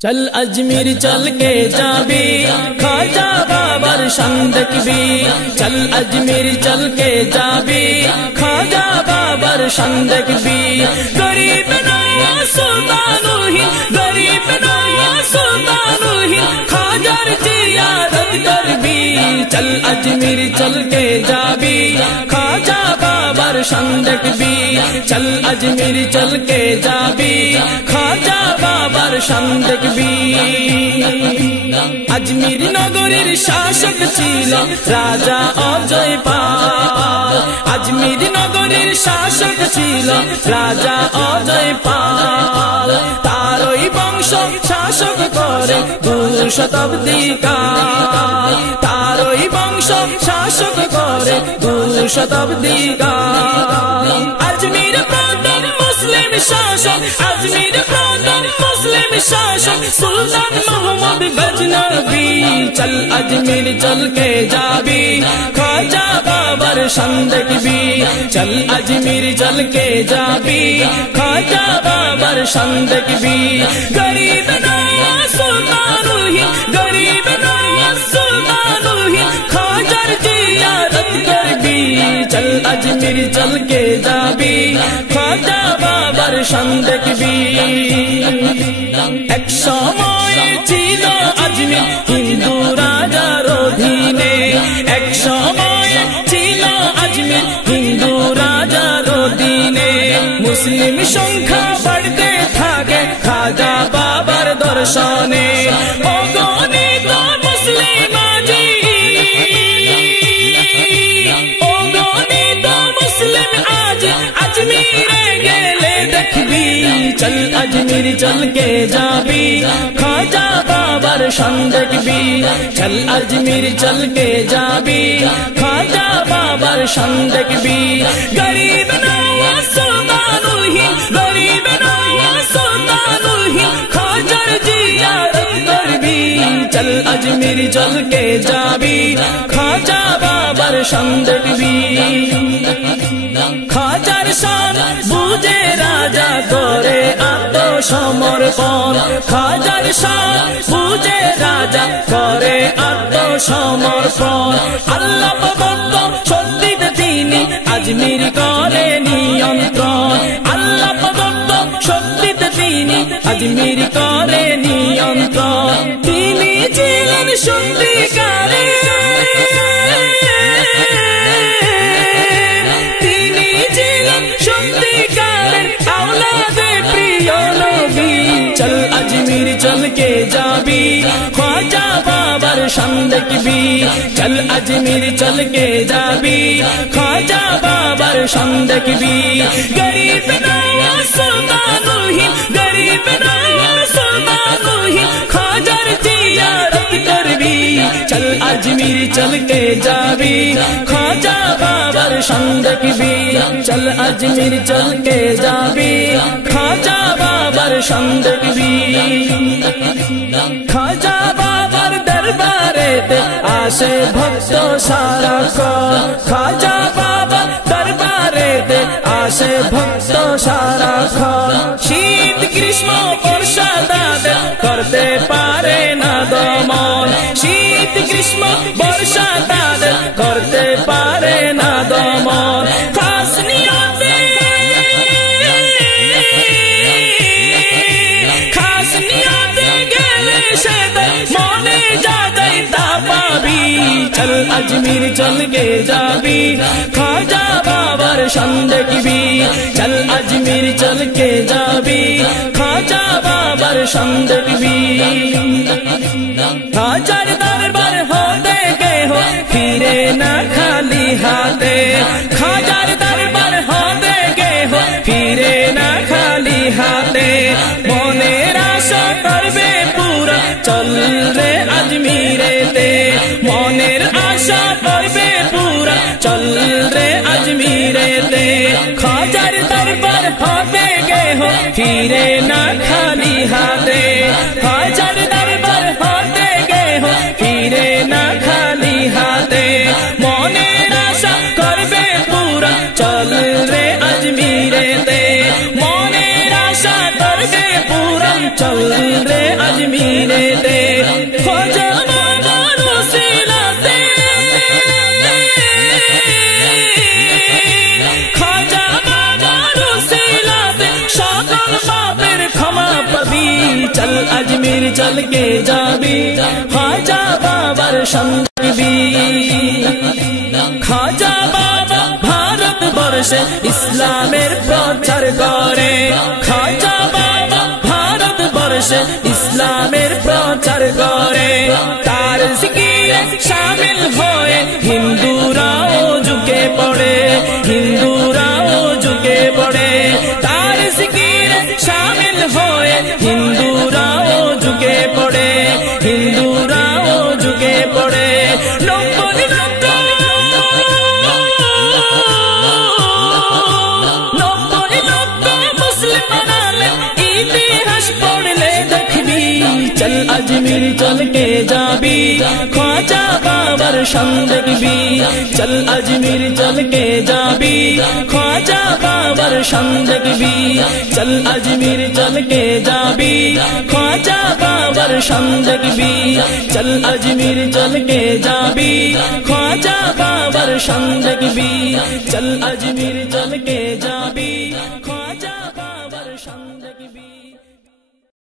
चल अजमेर चल के जाबी खाजा बाबर शान देखबी। चल अजमेर चल के जाबी खाजा बाबर शान देखबी। गरीब नवाज सुल्तानुहीन गरीब नवाज सुल्तानुहीन खाजार जियारत करबी। चल अजमेर चल के जाबी खाजा बाबर शान देखबी। चल अजमेर चल के जाबी खाजा बाबर शान देखबी। अजमेर नगरीर शासक छिल राजा अजय पाल। अजमेर नगरीर शासक छिल राजा अजय पाल। तारई वंश शासक करे 2 शताब्दी काल। तारई वंश शासक करे 2 शताब्दी काल। अजमेर प्रथम मुस्लिम शासक अजमेर प्रथम मुस्लिम शासक सुल्तान मोहम्मद गजनबी। चल अजमेर चल के जाबी खाजा बाबर शान देखबी। चल अजमेर चल के जाबी खाजा बाबर शान देखबी। गरीब नवाज सुल्तानुहीन गरीब नवाज सुल्तानुहीन खाजार जियारत करबी। चल अजमेर चल के जाबी खाजा बाबर शान देखबी। एक समय ছিল अजमेर हिंदू राजार अधीने। एक समय ছিল अजमेर हिंदू राजार अधीने। मुस्लिम संख्या बढ़ते থাকে खाजा बाবার दर्शने। অগণিত মুসলিম আজি অগণিত মুসলিম আজ अजमेर गेले देखबी। चल अजमेर चल के जाबी खाजा बाबर शान देखबी। चल अजमेर चल के जाबी खाजा बाबर शान देखबी। गरीब नवाज सुल्तानुहीन गरीब नवाज सुल्तानुहीन खाजार जियारत करबी। चल अजमेर चल के जाबी खाजा बाबर शान देखबी। खाजार शान बुझे राजा करे आत्मसमर्पण। खाजार शान बुझे राजा करे आत्मसमर्पण। আল্লাহ প্রদত্ত শক্তিতে তিনি আজমের করে নিয়ন্ত্রণ। আল্লাহ প্রদত্ত শক্তিতে তিনি আজমের করে নিয়ন্ত্রণ। তিনি ছিলেন সত্যিকারে चल अजमेर चल के जाबी खाजा बाबर शान देखबी। चल अजमेर चल के जाबी खाजा बाबर शान देखबी। गरीब नवाज सुल्तानुहीन गरीब नवाज सुल्तानुहीन खाजार जियारत करबी। चल अजमेर चल के जाबी खाजा बाबर शान देखबी। चल अजमेर चल के जाबी खाजा बाबर शान देखबी। खाजा बाबर दरबारेते आसे भक्त साराक्षण। खाजा बाबर दरबारेते आसे भक्त साराक्षण। শীত গ্রীষ্ম বর্ষা তাদের করতে পারে না দমন। শীত গ্রীষ্ম বর্ষা তাদের করতে পারে না দমন। খাস নিয়তে খাস নিয়তে গেলে সেদের মনে যা যাই তা পাবি। चल अजमेर चल के जाबी खाजा बाबर शान देखबी। चल अजमेर चल के जाबी खाजा बाबर शान देखबी। खाजार दरबार होते गए हो फिरे ना खाली हाथे। खाजार दरबार होते गए हो फिरे ना खाली हाथे। মনের আশা করবে পুরা চল রে আজমিরেতে। মনের আশা করবে পুরা চল রে আজমিরেতে। খাজার দরবার হবে গে হো ফিরে না খালি হাতে। খাজার দরবার হবে গে হো ফিরে না খালি হাতে। মনের আশা করবে পুরা চল রে আজমিরেতে। মনের আশা করবে পুরা চল রে আজমির। चल अजमेर चल के जाबी ख्वाजा बाबर संगबी ख्वाजा बाबा भारत बर्षे इस्लामेर प्रचार करे ख्वाजा बाबा भारत बर्षे इस्लामेर प्रचार करे तार जिकिरे शामिल होए हिंदूराओ झुके पड़े हिंदूराओ झुके पड़े तार जिकिरे शामिल होए हिंदूराओ झुके पड़े हिंदूराओ झुके पड़े चल अजमेर चल के जाबी ख्वाजा बाबर संगबी चल अजमेर चल के जाबी ख्वाजा बाबर संगबी चल अजमेर चल के जाबी ख्वाजा बाबर संगबी चल अजमेर चल के जाबी ख्वाजा बाबर संगबी चल अजमेर चल के जाबी ख्वाजा